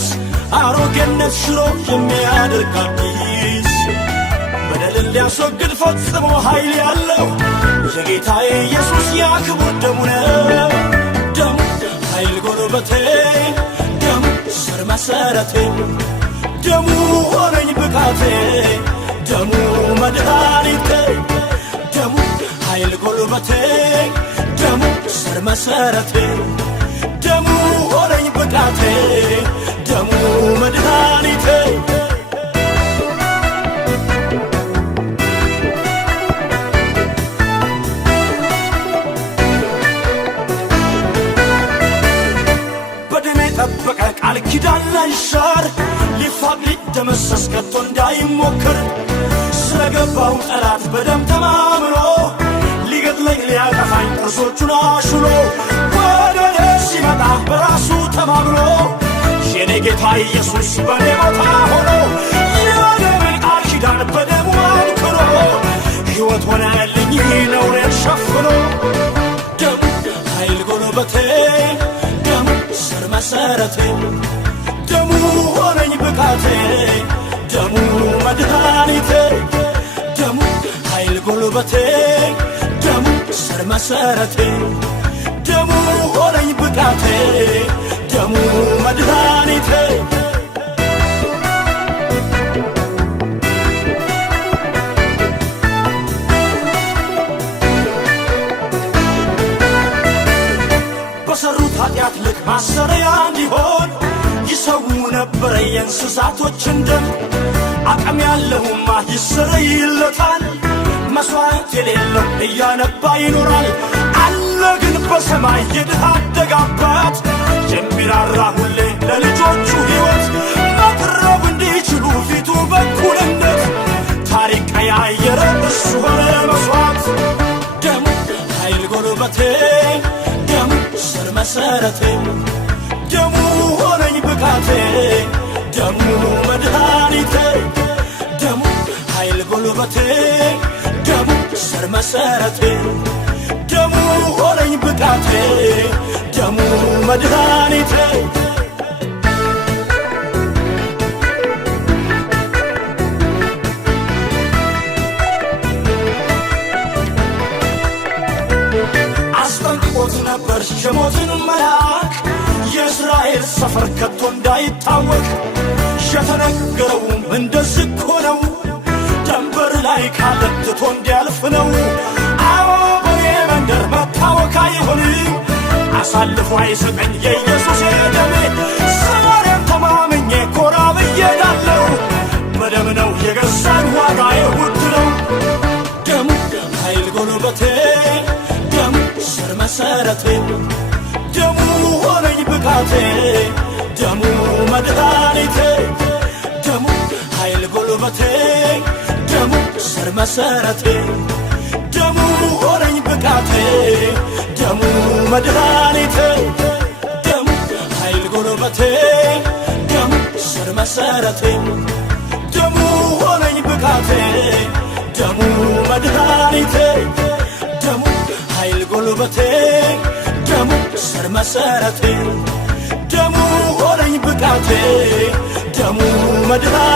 ኢየሱስ አሮጌነት ሽሮ የሚያደርግ አዲስ በደልን ሊያስወግድ ፈጽሞ ኃይል ያለው የጌታዬ ኢየሱስ ያክቡር ደሙ ነው። ደሙ ኃይል ጉልበቴ፣ ደሙ ስር መሰረቴ፣ ደሙ ሆነኝ ብቃቴ፣ ደሙ መድኃኒቴ፣ ደሙ ኃይል ጉልበቴ፣ ደሙ ስር መሰረቴ፣ ደሙ ሆነኝ ብቃቴ፣ ደሙ መድኃኒቴ። በደሜ ጠበቀ ቃል ኪዳን ላይሻር ሊፋቅ ሊደመሰስ ከቶ እንዳይሞክር ስለገባው ጠላት በደም ተማምሎ ሊገድለኝ ሊያጠፋኝ ጥርሶቹን አሹሎ ወደ እኔ ሲመጣ በራሱ ተማምሎ የኔ ጌታ ኢየሱስ በኔ ቦታ ሆኖ የደሜን ቃል ኪዳን በደሙ አንክሮ ሕይወት ሆነልኝ ነውሬን ሸፍኖ ደሙ ኃይል ጉልበቴ፣ ደሙ ስር መሰረቴ፣ ደሙ ሆነኝ ብቃቴ፣ ደሙ መድኃኒቴ፣ ደሙ ኃይል ጉልበቴ፣ ደሙ ስር መሰረቴ፣ ደሙ ሆነኝ ብቃቴ፣ ደሙ መድኃኒቴ። በሰሩት ኃጢአት ልክ ማሰሪያ እንዲሆን ይሰዉ ነበረ የእንስሳቶችን ደም። አቅም ያለውማ ይሰረይለታል፣ መሥዋዕት የሌለው እያነባ ይኖራል። አለ ግን በሰማይ የድሃ አደግ አባት የሚራራ ሁሌ ለልጆቹ ሕይወት መቅረብ እንዲችሉ ፊቱ በኩልነት ታሪክ ቀያየረ እሱ ሆነ መሥዋዕት። ደሙ ኃይል ጉልበቴ፣ ደሙ ስር መሰረቴ፣ ደሙ ሆነኝ ብቃቴ፣ ደሙ መድኃኒቴ፣ ደሙ ኃይል ጉልበቴ፣ ደሙ ስር መሰረቴ፣ ደሙ ሆነኝ ብቃቴ፣ ደሙ መድኃኒቴ። አስጠንቅቆት ነበር የሞትን መልአክ የእስራኤል ሰፈር ከቶ እንዳይታወቅ። የተነገረውም እንደዚህ እኮ ነው፣ ደንበር ላይ ካለ ትቶ እንዲያልፍ ነው። አዎ በኔ መንደር መታወክ አይሆንም፣ አሳልፎ አይሰጠኝ የኢየሱስ ደሜ። ዛሬም ተማምኜ ኮራ ብዬ እሄዳለሁ፣ በደም ነው የገዛኝ ዋጋዬ ውድ ነው። ደሙ ኃይል ጉልበቴ፣ ደሙ ስር መሰረቴ፣ ደሙ ሆነኝ ብቃቴ፣ ደሙ መድኃኒቴ፣ ደሙ ኃይል ጉልበቴ፣ ደሙ ስር መሰረቴ፣ ደሙ ሆነኝ ብቃቴ፣ ደሙ መድኃኒቴ፣ ደሙ ኃይል ጉልበቴ፣ ደሙ ስር መሰረቴ፣ ደሙ ሆነኝ ብቃቴ፣ ደሙ መድኃኒቴ፣ ደሙ ኃይል ጉልበቴ፣ ደሙ ስር መሰረቴ፣ ደሙ ሆነኝ ብቃቴ፣ ደሙ መድኃኒቴ